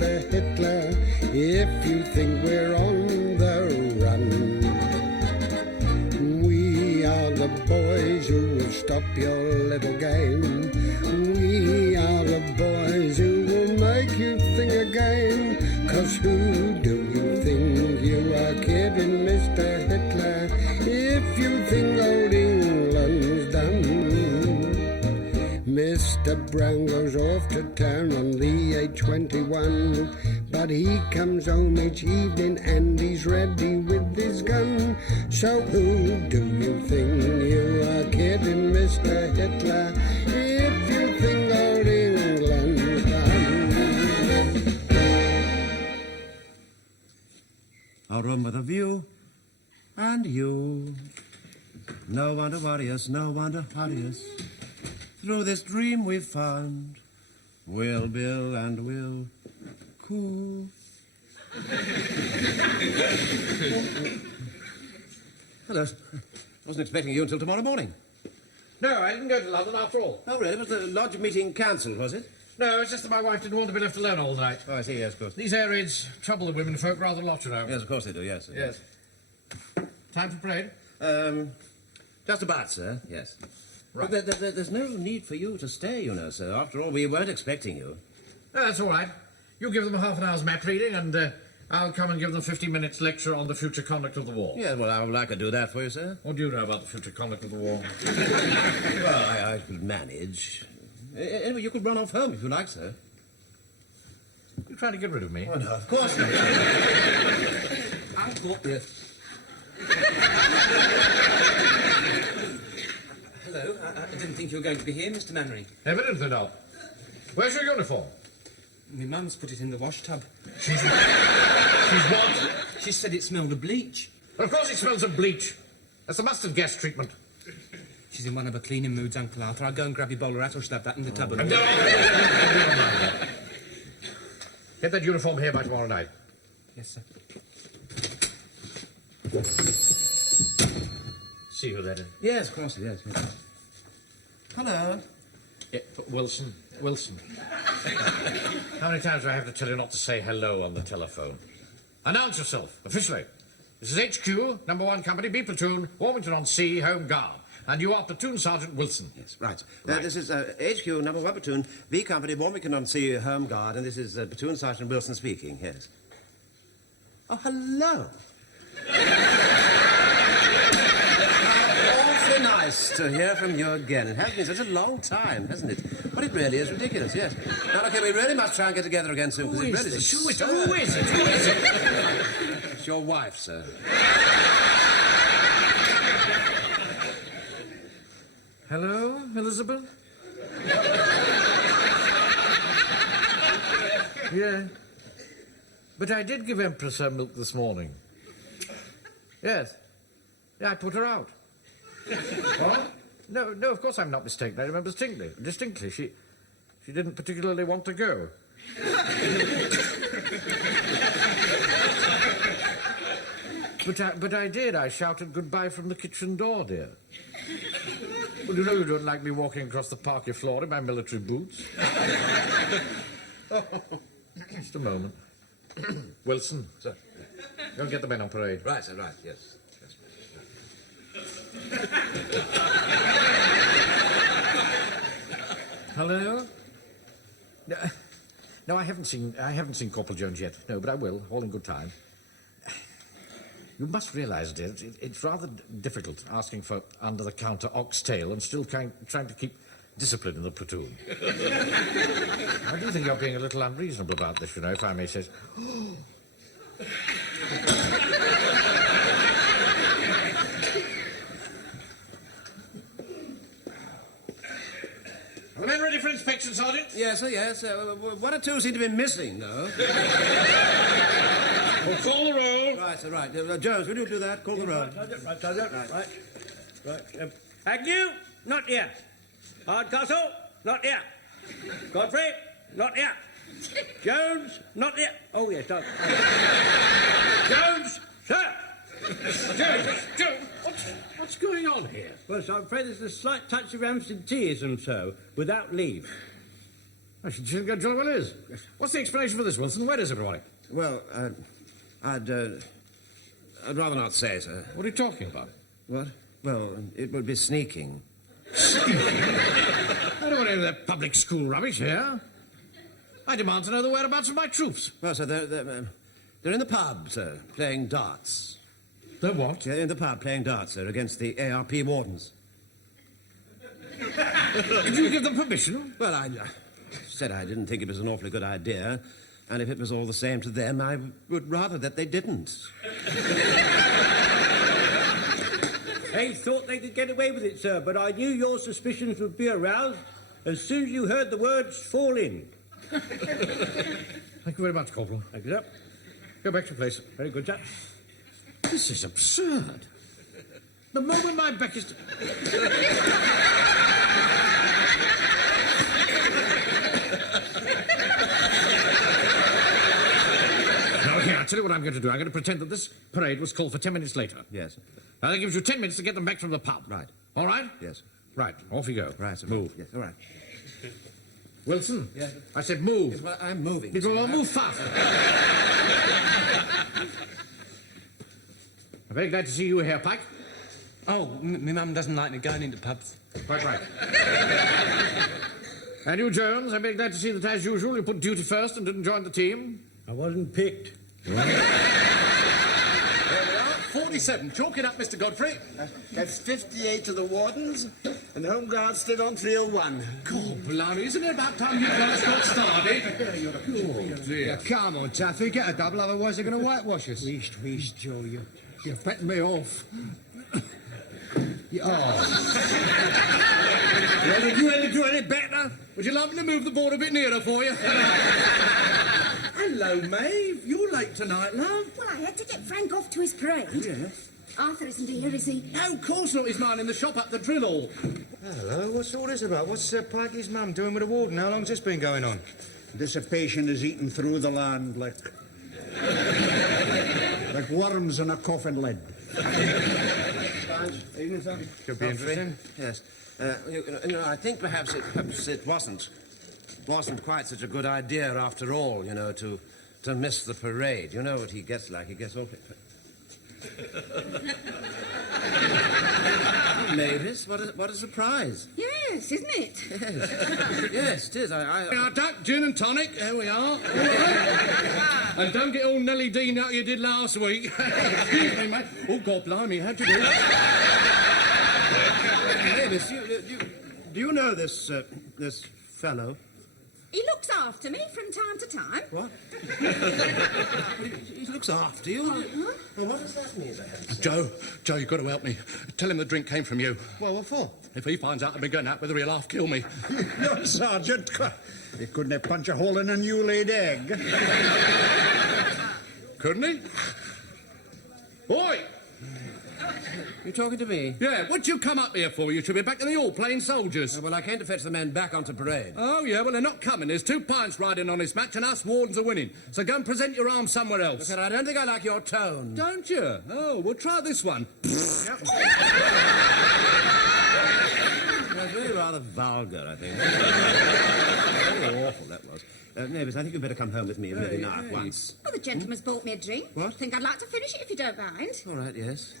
Mr. Hitler, if you think we're on the run. We are the boys who will stop your little game. We are the boys who will make you think again. 'Cause who do you think you are kidding, Mr. Hitler, if you think old England's done? Mr. Brown goes off to town on the A21, but he comes home each evening and he's ready with his gun. So who do you think you are kidding, Mr. Hitler, if you think old England's done? A room with a view, and you. No one to worry us, no one to hurry us. Through this dream we've found, we'll bill and we'll coo. Hello. Wasn't expecting you until tomorrow morning. No, I didn't go to London after all. Oh, really? Was the lodge meeting cancelled, was it? No, it's just that my wife didn't want to be left alone all night. Oh, I see, yes, of course. These air raids trouble the women folk rather a lot, you know. Yes, of course they do, yes. Yes. Time for parade? Just about, sir, yes. Right. But there's no need for you to stay, you know, sir. After all, we weren't expecting you. No, that's all right. You give them half an hour's map reading, and I'll come and give them 15 minutes lecture on the future conduct of the war. Yes, well, I could do that for you, sir. What do you know about the future conduct of the war? Well, I could manage. Anyway, you could run off home if you like, sir. You're trying to get rid of me? Oh, no, of course not. I've got this. Hello, I didn't think you were going to be here, Mr. Mainwaring. Evidently not. Where's your uniform? My mum's put it in the wash tub. She's what? She said it smelled of bleach. Well, of course it smells of bleach. That's the mustard gas treatment. She's in one of her cleaning moods, Uncle Arthur. I'll go and grab your bowler hat or she'll have that in the tub. Get that uniform here by tomorrow night. Yes, sir. See who that is. Yes, of course, yes. Hello. Yeah, Wilson. How many times do I have to tell you not to say hello on the telephone? Announce yourself, officially. This is HQ, number 1 Company, B Platoon, Warmington-on-Sea, Home Guard. And you are Platoon Sergeant Wilson. Yes, right. This is HQ, number 1 Platoon, B Company, Warmington-on-Sea, Home Guard, and this is Platoon Sergeant Wilson speaking, yes. Oh, hello. Awfully nice to hear from you again. It has been such a long time, hasn't it? But it really is ridiculous, yes. Now, okay, we really must try and get together again soon. Who is this? Who is it? It's your wife, sir. Hello, Elizabeth? Yeah. But I did give Empress her milk this morning. Yes. Yeah, I put her out. What? No, of course I'm not mistaken. I remember distinctly. She didn't particularly want to go. But I did. I shouted goodbye from the kitchen door, dear. Well, you know you don't like me walking across the parquet floor in my military boots. Just a moment. Wilson. Sir. Go and get the men on parade. Right, sir, right, yes. Hello? No, I haven't seen Corporal Jones yet. No, but I will, all in good time. You must realise, dear, it's rather difficult asking for under-the-counter oxtail and still trying to keep discipline in the platoon. I do think you're being a little unreasonable about this, you know, if I may say so. Are the men ready for inspection, Sergeant? Yes, sir, yes. One or two seem to be missing, though. Well, call the roll. Right, sir, right. Jones, will you do that? Call the roll. Right. Agnew, not here. Hardcastle, not here. Godfrey, not here. Jones, not here. Oh, yes, done. Jones, sir. Jones, what's going on here? Well, sir, I'm afraid there's a slight touch of absenteeism, sir, without leave. I should think that jolly well is. What's the explanation for this, Wilson? Where is everybody? Well, I'd rather not say, sir. What are you talking about? What? Well, it would be sneaking. I don't want any of that public school rubbish here. I demand to know the whereabouts of my troops. Well, sir, they're in the pub, sir, playing darts. They're what? Yeah, in the pub playing darts, sir, against the ARP wardens. Did you give them permission? Well, I said I didn't think it was an awfully good idea, and if it was all the same to them, I would rather that they didn't. They thought they could get away with it, sir, but I knew your suspicions would be aroused as soon as you heard the words fall in. Thank you very much, Corporal. Thank you, sir. Go back to your place. Very good, sir. This is absurd. The moment my Beck is... Okay, I'll tell you what I'm going to do. I'm going to pretend that this parade was called for 10 minutes later. Yes. Now, that gives you 10 minutes to get them back from the pub. Right. All right? Yes. Right, off you go. Right, sir. Move. Yes, all right. Wilson? Yes. I said move. Yes, well, I'm moving. People will move faster. I'm very glad to see you here, Pike. Oh, my mum doesn't like me going into pubs. Quite right. And you, Jones, I'm very glad to see that, as usual, you put duty first and didn't join the team. I wasn't picked. 47. Chalk it up, Mr. Godfrey. That's 58 to the wardens, and the Home Guard stood on 301. God, blimey, isn't it about time you guys got started? Oh, dear. Come on, Taffy, get a double, otherwise they're going to whitewash us. Wheeze, Joe, you're betting me off. Well, did you ever do any better? Would you like me to move the board a bit nearer for you? Hello, Maeve. You're late tonight, love. Well, I had to get Frank off to his parade. Yes. Arthur isn't here, is he? No, of course not. He's mine in the shop up the drill hall. Hello, what's all this about? What's Pikey's mum doing with the warden? How long's this been going on? Dissipation is eating through the land like worms in a coffin lid. Could be interesting. Yes. I think perhaps it wasn't quite such a good idea after all, to miss the parade. You know what he gets like. He gets awfully... Mavis, what a surprise. Yes, isn't it? Yes, it is. Now, duck, gin and tonic. There we are. And don't get all Nelly Dean out you did last week. Excuse me, mate. Oh, God blimey, how'd you do? Mavis, do you know this fellow? He looks after me from time to time. What? He looks after you? Well, what does that mean? Joe, you've got to help me. Tell him the drink came from you. Well, what for? If he finds out I've been going out with her, he'll half kill me. No, Sergeant. He couldn't have punched a hole in a new-laid egg. Couldn't he? Oi! You talking to me? Yeah, what'd you come up here for? You should be back in the hall playing soldiers. Well, I came to fetch the men back onto parade. Oh, yeah, well, they're not coming. There's 2 pints riding on this match and us wardens are winning. So go and present your arms somewhere else. Look, I don't think I like your tone. Don't you? Oh, well, try this one. That's really rather vulgar, I think. Very awful, that was. Mavis, I think you'd better come home with me, maybe now at once. Well, the gentleman's bought me a drink. What? Think I'd like to finish it if you don't mind. All right, yes.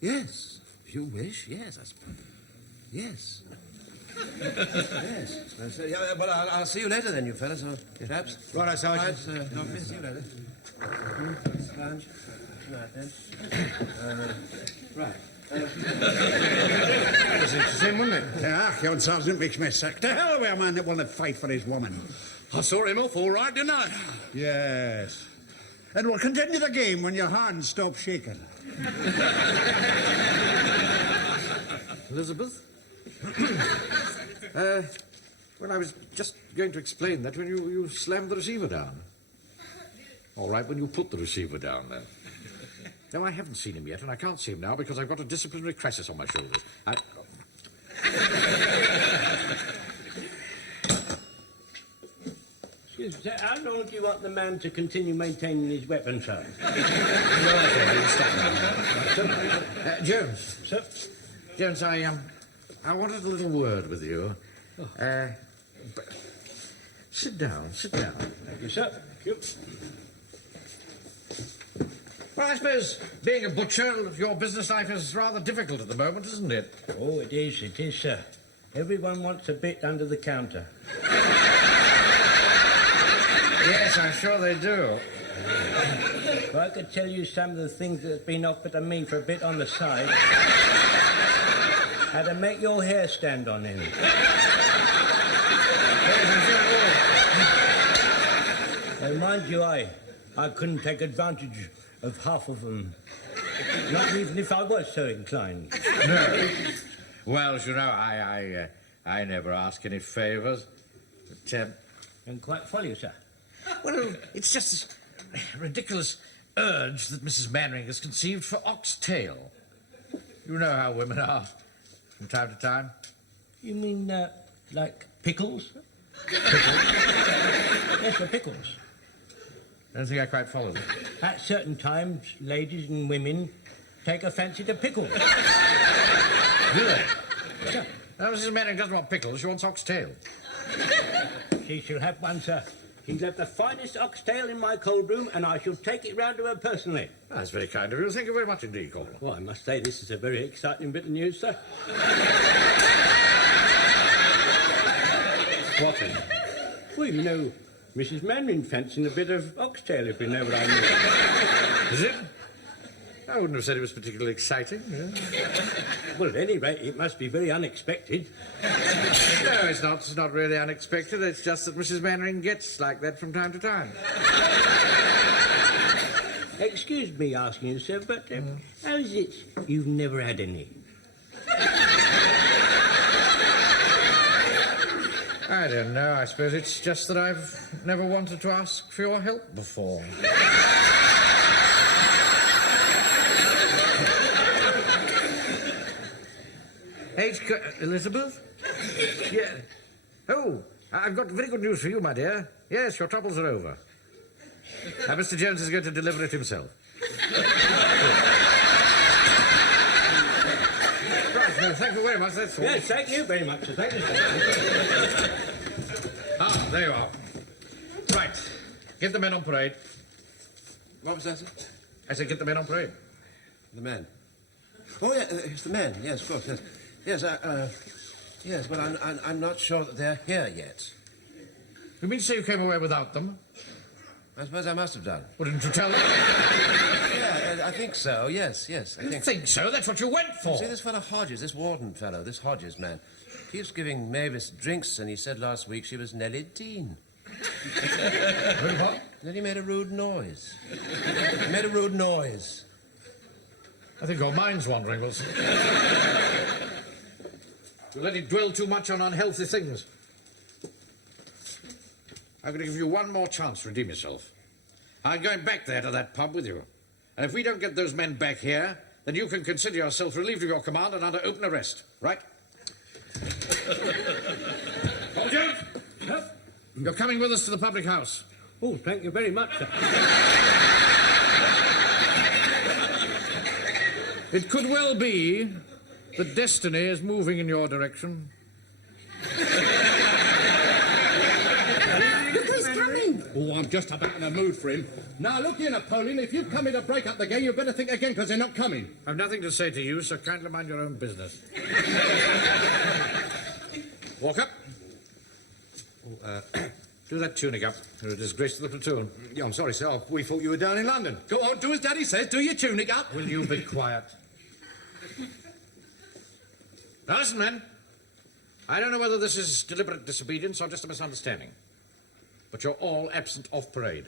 Yes, if you wish, yes, I suppose. Yes. Yes. Well, I'll see you later then, you fellas, or perhaps. Right, Sergeant. Right, see you later. Lunch. Right, then. Right. That was interesting, wasn't it? Ah, your sergeant makes me sick. To hell with a man that won't fight for his woman. I saw him off all right, didn't I? Yes. And we'll continue the game when your hands stop shaking. Elizabeth? Well, I was just going to explain that when you slammed the receiver down. All right, when you put the receiver down, then. No, I haven't seen him yet, and I can't see him now because I've got a disciplinary crisis on my shoulders. Excuse me, sir, how long do you want the man to continue maintaining his weapon, sir? Jones. Sir? Jones, I wanted a little word with you. Sit down, sit down. Thank you, sir. Thank you. Well, I suppose being a butcher, your business life is rather difficult at the moment, isn't it? Oh, it is, sir. Everyone wants a bit under the counter. Yes, I'm sure they do. If I could tell you some of the things that have been offered to me for a bit on the side, how to make your hair stand on end. And mind you, I couldn't take advantage of half of them. Not even if I was so inclined. No. Well, you know, I never ask any favours. But, And quite follow, sir. well, it's just this ridiculous urge that Mrs. Mainwaring has conceived for oxtail. You know how women are from time to time. You mean, like pickles? Yes, sir, pickles. I don't think I quite follow them. At certain times, ladies and women take a fancy to pickles. Do they? Sir, Now, Mrs. Mainwaring doesn't want pickles, she wants oxtail. she shall have one, sir. She's left the finest oxtail in my cold room, and I shall take it round to her personally. That's very kind of you. Thank you very much indeed, Corporal. Well, I must say this is a very exciting bit of news, sir. What is it? Well, you know, Mrs. Mainwaring fancying a bit of oxtail, if you know what I mean. Is it? I wouldn't have said it was particularly exciting. Yeah. Well, at any rate, it must be very unexpected. No, it's not. It's not really unexpected. It's just that Mrs. Mainwaring gets like that from time to time. Excuse me asking you, sir, but how is it you've never had any? I don't know. I suppose it's just that I've never wanted to ask for your help before. Elizabeth? Yeah. Oh, I've got very good news for you, my dear. Yes, your troubles are over. Mr. Jones is going to deliver it himself. Right, no, thank you very much, that's all. Yes, thank you very much, sir. Thank you, sir. Ah, there you are. Right. Get the men on parade. What was that, sir? I said get the men on parade. The men. Oh, yeah, it's the men. Yes, of course, yes. Yes, yes, but I'm not sure that they're here yet. You mean to say you came away without them? I suppose I must have done. Well, didn't you tell them? Yeah, I think so, yes, I You think. think so? That's what you went for. See, this fellow Hodges, this warden fellow, this Hodges man, keeps giving Mavis drinks, and he said last week she was nearly teen. What? Then he made a rude noise. He made a rude noise. I think your mind's wandering, Wilson. You let it dwell too much on unhealthy things. I'm going to give you one more chance to redeem yourself. I'm going back there to that pub with you. And if we don't get those men back here, then you can consider yourself relieved of your command and under open arrest. Right? Come, Jones. Yep. You're coming with us to the public house. Oh, thank you very much, sir. It could well be that destiny is moving in your direction. Look who's coming. Oh, I'm just about in a mood for him. Now, look here, Napoleon, if you've come here to break up the game, you better think again, because they're not coming. I've nothing to say to you, so kindly mind your own business. Walk up. Do that tunic up. You're a disgrace to the platoon. Yeah, I'm sorry, sir. We thought you were down in London. Go on, do as Daddy says. Do your tunic up. Will you be quiet? Now listen, men. I don't know whether this is deliberate disobedience or just a misunderstanding. But you're all absent off parade.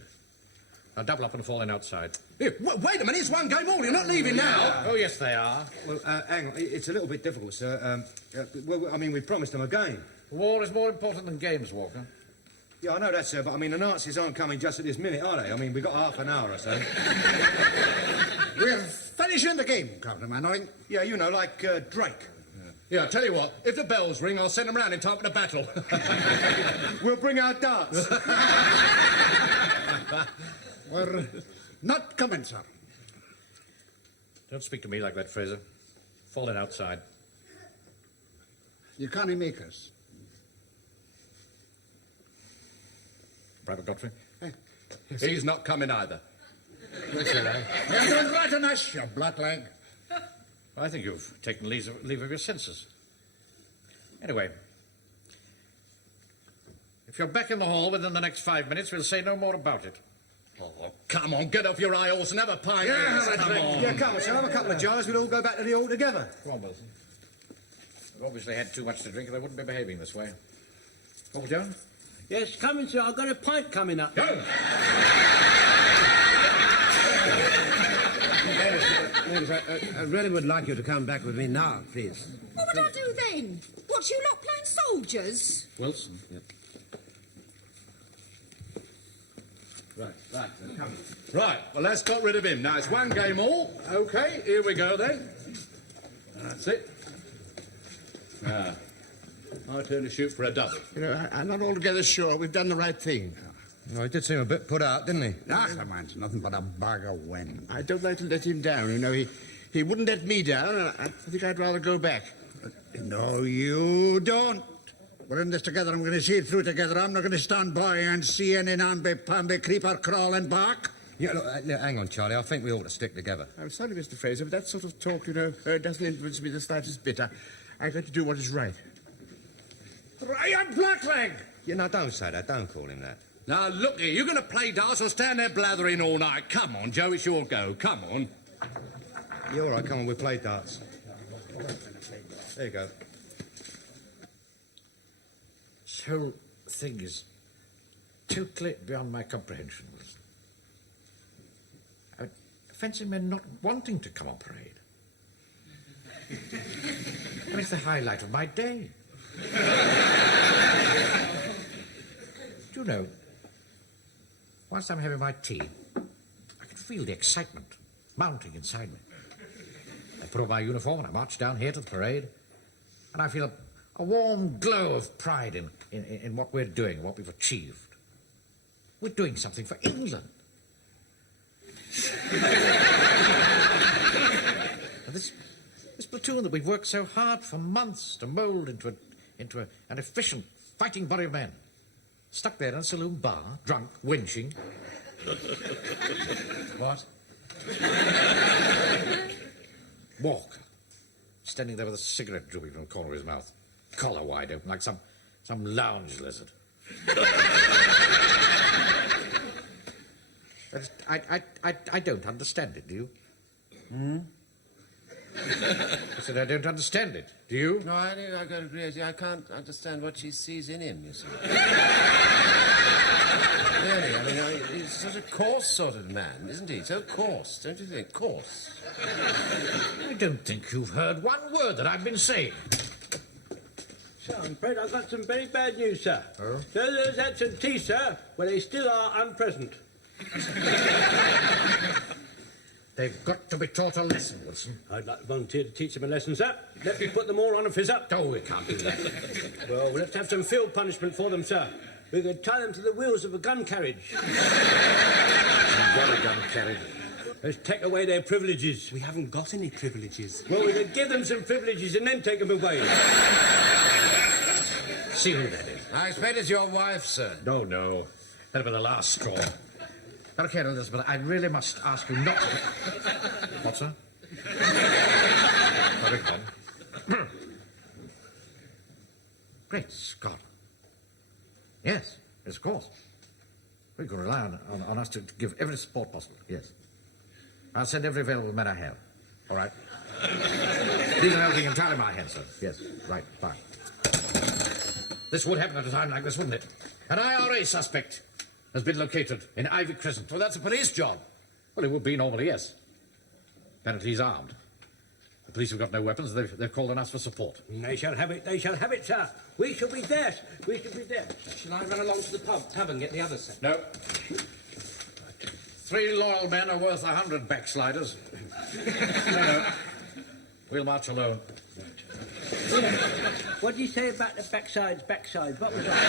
Now double up and fall in outside. Here, wait a minute, it's one game all. You're not leaving now. Oh, yes, they are. Well, hang on. It's a little bit difficult, sir. Well, I mean, we promised them a game. War is more important than games, Walker. Yeah, I know that, sir, but I mean, the Nazis aren't coming just at this minute, are they? I mean, we've got half an hour or so. We're finishing the game, Captain Mainwaring. Yeah, you know, like Drake. Yeah, tell you what, if the bells ring, I'll send them round in time for the battle. We'll bring our darts. We're not coming, sir. Don't speak to me like that, Frazer. Fall in outside. You can't make us. Private Godfrey? He's not coming either. You're doing right on us, you blackleg. I think you've taken leave of your senses. Anyway, if you're back in the hall within the next 5 minutes, we'll say no more about it. Oh, come on, get off your high horse and have a pint. Come on. Yeah, come on, shall I have a couple of jars? We'll all go back to the hall together. Come on, Wilson. You've obviously had too much to drink, or they wouldn't be behaving this way. Uncle John? Yes, coming, sir. I've got a pint coming up. Go! Ladies, I really would like you to come back with me now, please. What would I do then? What, you lot playing soldiers? Wilson? Yep. Right, come. Right, well, let's got rid of him. Now, it's one game all. OK, here we go, then. That's it. Now, my turn to shoot for a double. You know, I'm not altogether sure we've done the right thing. Oh, he did seem a bit put out, didn't he? Ah, the man's nothing but a bag of wind. I don't like to let him down. You know, he wouldn't let me down, and I think I'd rather go back. No, you don't. We're in this together. I'm going to see it through together. I'm not going to stand by and see any namby-pamby creeper crawling back. Yeah, look, hang on, Charlie. I think we ought to stick together. I'm sorry, Mr. Frazer, but that sort of talk, you know, doesn't influence me the slightest bit. I'd like to do what is right. Right, blackleg! Yeah, no, don't say that. Don't call him that. Now, look here, you're going to play darts or stand there blathering all night? Come on, Joe, it's your go. Come on. Yeah, all right, come on, we'll play darts. There you go. This whole thing is totally beyond my comprehension. I mean, fancy men not wanting to come on parade. I mean, it's the highlight of my day. Do you know, whilst I'm having my tea, I can feel the excitement mounting inside me. I put on my uniform and I march down here to the parade, and I feel a warm glow of pride in what we're doing, what we've achieved. We're doing something for England. This platoon that we've worked so hard for months to mould into an efficient fighting body of men, stuck there in a saloon bar, drunk, winching. What? Walker, standing there with a cigarette drooping from the corner of his mouth, collar wide open, like some lounge lizard. I don't understand it, do you? I said I don't understand it. Do you? No, I got to agree with you. I can't understand what she sees in him, you see. Really, I mean, he's such a coarse sort of man, isn't he? So coarse, don't you think? Coarse. I don't think you've heard one word that I've been saying. Sir, I'm afraid I've got some very bad news, sir. Oh? So those absentees, sir, well, they still are unpresent. They've got to be taught a lesson, Wilson. I'd like to volunteer to teach them a lesson, sir. Let me put them all on a fizz-up. Oh, we can't do that. Well, we'll have to have some field punishment for them, sir. We could tie them to the wheels of a gun carriage. You've got a gun carried. Let's take away their privileges. We haven't got any privileges. Well, we could give them some privileges and then take them away. See who that is. I expect it's your wife, sir. No. That'll be the last straw. Okay, Elizabeth, I really must ask you not to... What, sir? Very good. Great Scott. Yes, of course. We can rely on us to give every support possible, yes. I'll send every available man I have. All right? Leaving everything entirely in my hands, sir. Yes, right, fine. This would happen at a time like this, wouldn't it? An IRA suspect has been located in Ivy Crescent. Well, that's a police job. Well, it would be normally, yes. Apparently he's armed. The police have got no weapons. They've called on us for support. They shall have it, sir. We shall be there. We shall be there. Shall I run along to the pub and get the other set? No. 3 loyal men are worth 100 backsliders. No. We'll march alone. What did you say about the backsides? What was that?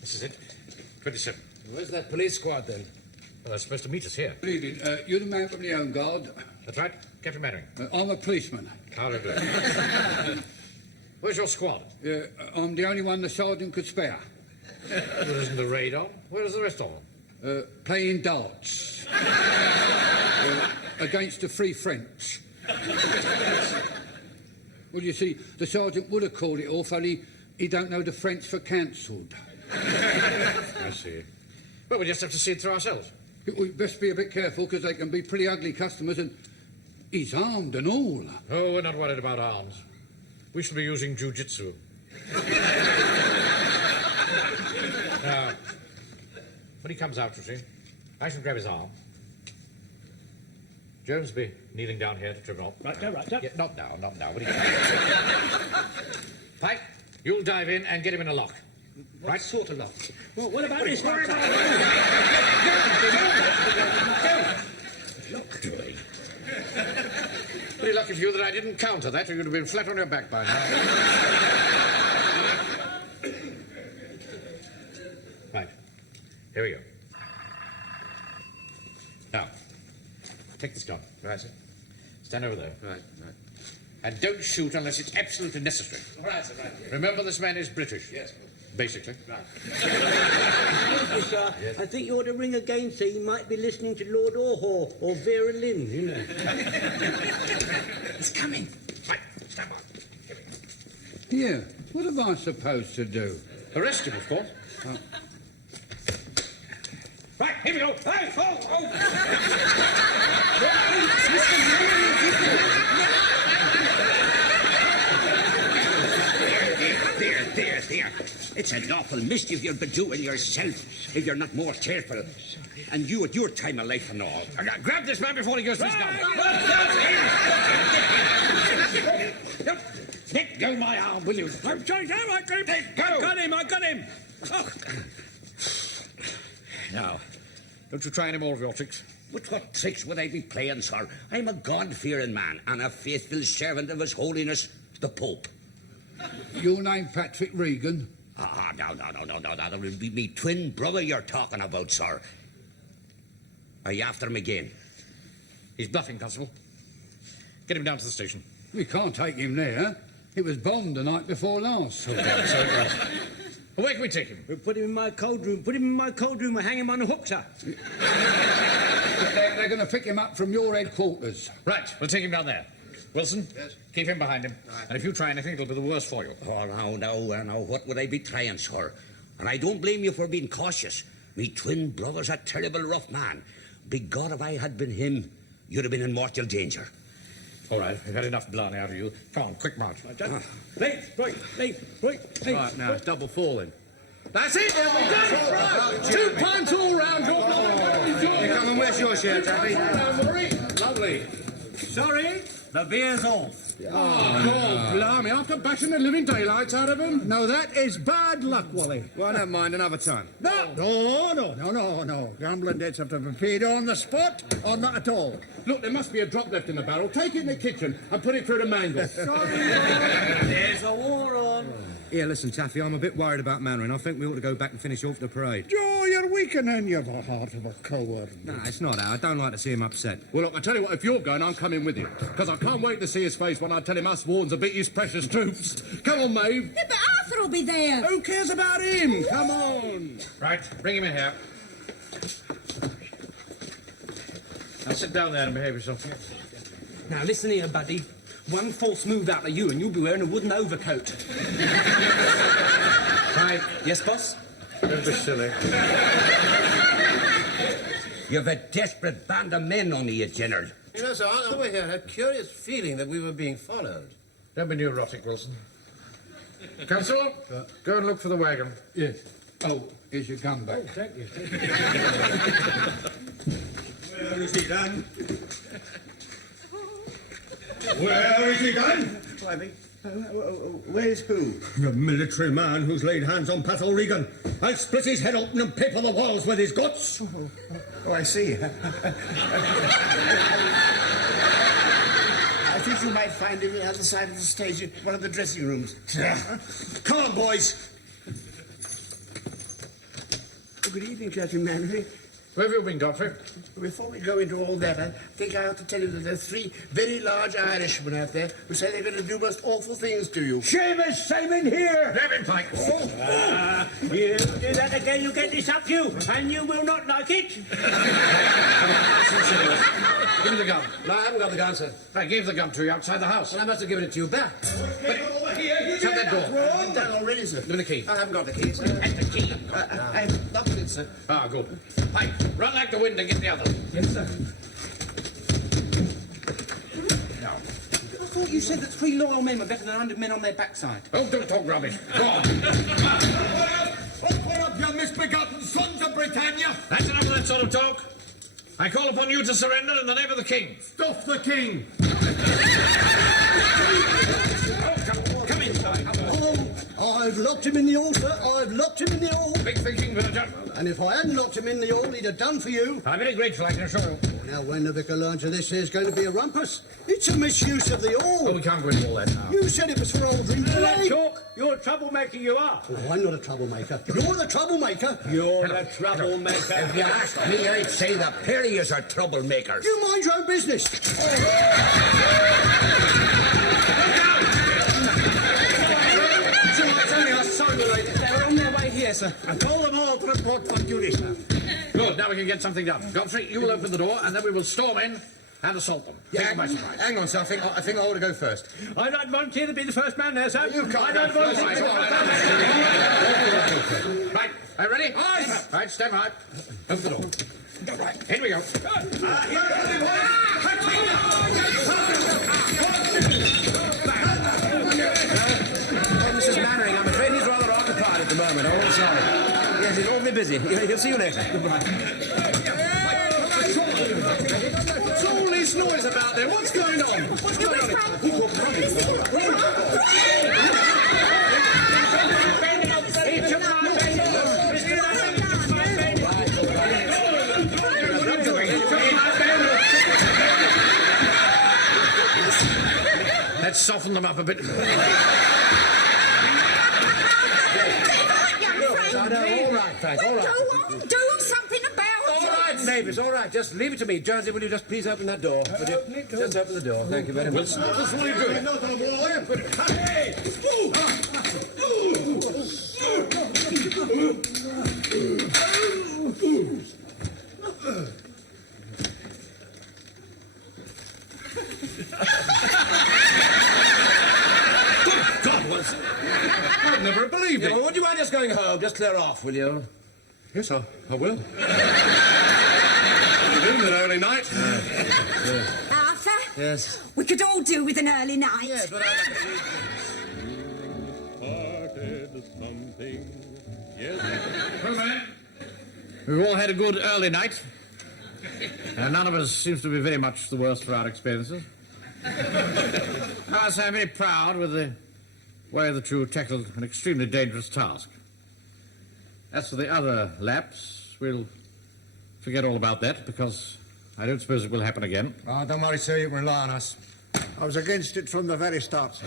This is it. 27. Where's that police squad, then? Well, they're supposed to meet us here. Good evening. You're the man from the Home Guard. That's right. Captain Mainwaring. I'm a policeman. How do you do? Where's your squad? I'm the only one the sergeant could spare. There isn't a raid on. Where's the rest of them? Playing darts. Against the Free French. Well, you see, the sergeant would have called it off, only he don't know the French for cancelled. I see. Well, we just have to see it through ourselves. We best be a bit careful, because they can be pretty ugly customers, and he's armed and all. Oh, we're not worried about arms. We shall be using jujitsu. Now, when he comes out, you see, I shall grab his arm. Jones be kneeling down here to trim off. Right, there, right, there. Yeah, not now. When he comes. Pike, you'll dive in and get him in a lock. What sort of lock? Well, what about this one? Pretty lucky for you that I didn't counter that, or you'd have been flat on your back by now. Right. Here we go. Now, take this gun. Right, sir. Stand over there. Right. And don't shoot unless it's absolutely necessary. Right, sir, right. Remember, this man is British. Yes. Basically. Yes, sir. Yes. I think you ought to ring again, so you might be listening to Lord Orhor or Vera Lynn, you know. He's coming. Right, stand by. Yeah, what am I supposed to do? Arrest him, of course. Right, here we go. Hey, There. It's an awful mischief you'll be doing yourself if you're not more careful. And you at your time of life and all. Grab this man before he goes to his gun. Let go my arm, will you? I'm sorry, I got him. Oh. Now, Don't you try any more of your tricks. but what tricks would I be playing, sir? I'm a God-fearing man and a faithful servant of His Holiness, the Pope. Your name Patrick Regan? No. That would be me twin brother you're talking about, sir. Are you after him again? He's bluffing, Constable. Get him down to the station. We can't take him there. It was bombed the night before last. So it was. Well, where can we take him? We'll put him in my cold room. We'll hang him on a hook, sir. They're going to pick him up from your headquarters. Right, we'll take him down there. Wilson, Yes. keep him behind him. Right. And if you try anything, it'll be the worse for you. Oh, no. What would I be trying, sir? And I don't blame you for being cautious. Me twin brother's a terrible rough man. Big God, if I had been him, you'd have been in mortal danger. All right, we've had enough blarney out of you. Come on, quick march. Leave. Right, now, it's double falling. That's it, then we're done. Right. 2 pints all round. You coming with your share, Taffy? Lovely. Sorry, the beer's off. God, blimey, after bashing the living daylights out of him. No, that is bad luck, Wally. Well, never mind, another time. No. Gambling debts have to be paid on the spot or not at all. Look, there must be a drop left in the barrel. Take it in the kitchen and put it through the mangle. There's a war on. Here, listen, Taffy, I'm a bit worried about Mainwaring. I think we ought to go back and finish off the parade. Joe, you're weakening. You've the heart of a coward. No, it's not that. I don't like to see him upset. Well, look, I tell you what, if you're going, I'm coming with you. Because I can't wait to see his face when I tell him us Warns have beat his precious troops. Come on, Maeve. Yeah, but Athur will be there. Who cares about him? Come on. Right, bring him in here. Now sit down there and behave yourself. Now, listen here, buddy. One false move out of you and you'll be wearing a wooden overcoat. Right. Yes, boss? Don't be silly. You've a desperate band of men on you, General. You know, sir, I over here had a curious feeling that we were being followed. Don't be neurotic, Wilson. Constable, go and look for the wagon. Yes. Oh, here's your gun back. Thank you. Where is he gone? Where is he gone? Where's who? The military man who's laid hands on Pat O'Regan. I'll split his head open and paper the walls with his guts. Oh, I see. I think you might find him on the other side of the stage in one of the dressing rooms. Come on, boys. Oh, good evening, Captain Mainwaring. Where have you been, Godfrey? Before we go into all that, I think I ought to tell you that there's 3 very large Irishmen out there who say they're going to do most awful things to you. Seamus, same in here. Grab him, Pike. You do that again, you get this up you, and you will not like it. Give me the gun. No, I haven't got the gun, sir. I gave the gun to you outside the house. Well, I must have given it to you back. Shut that door. I'm done already, sir. Give me the key. I haven't got the key, sir. And the key. I haven't locked it, sir. Ah, good. Pike, run like the wind and get the other. Yes, sir. Now. I thought you said that 3 loyal men were better than 100 men on their backside. Oh, don't talk rubbish. Go on. Open up, you misbegotten sons of Britannia! That's enough of that sort of talk. I call upon you to surrender in the name of the king. Stuff the king! Come in, Pike. I've locked him in the hall, sir. I've locked him in the hall. Big thinking, Villager. And if I hadn't locked him in the hall, he'd have done for you. I'm very grateful, I can assure you. Now, when the vicar learns of this, there's going to be a rumpus. It's a misuse of the hall. Oh, we can't go into all that now. You said it was for old drink play. Talk, you're a troublemaker, you are. Oh, I'm not a troublemaker. You're the troublemaker. You're the troublemaker. If you asked me, I'd say the Perriers are troublemakers. You mind your own business. They're on their way here, sir. I told them all to report for duty, sir. Good, now we can get something done. Godfrey, you will open the door, and then we will storm in and assault them. Take them by surprise. Hang on, sir. I think I ought to go first. I don't volunteer to be the first man there, sir. You can't. I don't volunteer to be the first man there. Right, are you ready? Aye. Right, stand by. Open the door. Right, here we go. Mrs. Mainwaring, I'm afraid he's rather occupied at the moment. Oh, sorry. Yes, he's awfully busy. He'll see you later. Goodbye. What's all this noise about there? What's going on? What's going on? Let's soften them up a bit. Young Frank. All right, Frank, all right. Do something about All right, neighbours, all right. Just leave it to me. Jonesy, will you just please open that door? Would you? Just open the door. Thank you very much. Wilson, what are you doing? God, Wilson. I'd never have believed Yeah, it. well, would you mind just going home? Just clear off, will you? Yes, I will. You're doing an early night. Arthur? Yes. We could all do with an early night. Yes, but Well, man, we've all had a good early night. And none of us seems to be very much the worse for our experiences. I say I'm very proud with the way that you tackled an extremely dangerous task. As for the other laps, we'll forget all about that because I don't suppose it will happen again. Oh, don't worry, sir. You can rely on us. I was against it from the very start, sir.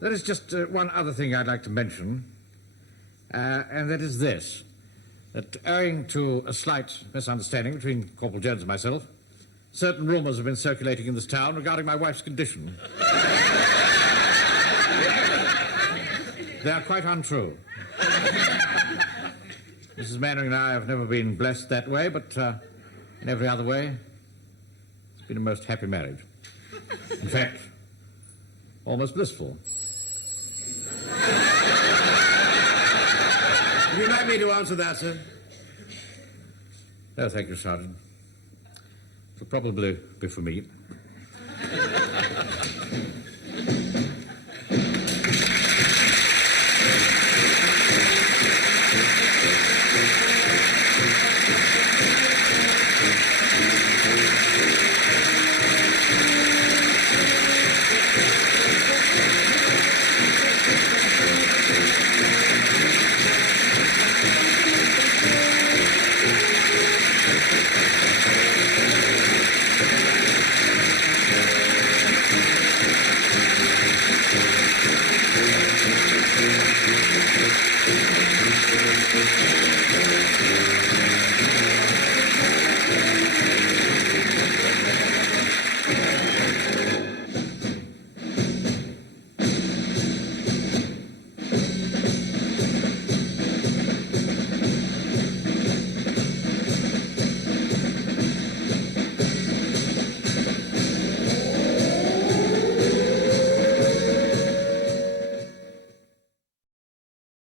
There is just one other thing I'd like to mention, and that is this. That owing to a slight misunderstanding between Corporal Jones and myself, certain rumours have been circulating in this town regarding my wife's condition. They are quite untrue. Mrs. Mainwaring and I have never been blessed that way, but in every other way, it's been a most happy marriage. In fact, almost blissful. Would you like me to answer that, sir? No, thank you, Sergeant. It'll probably be for me.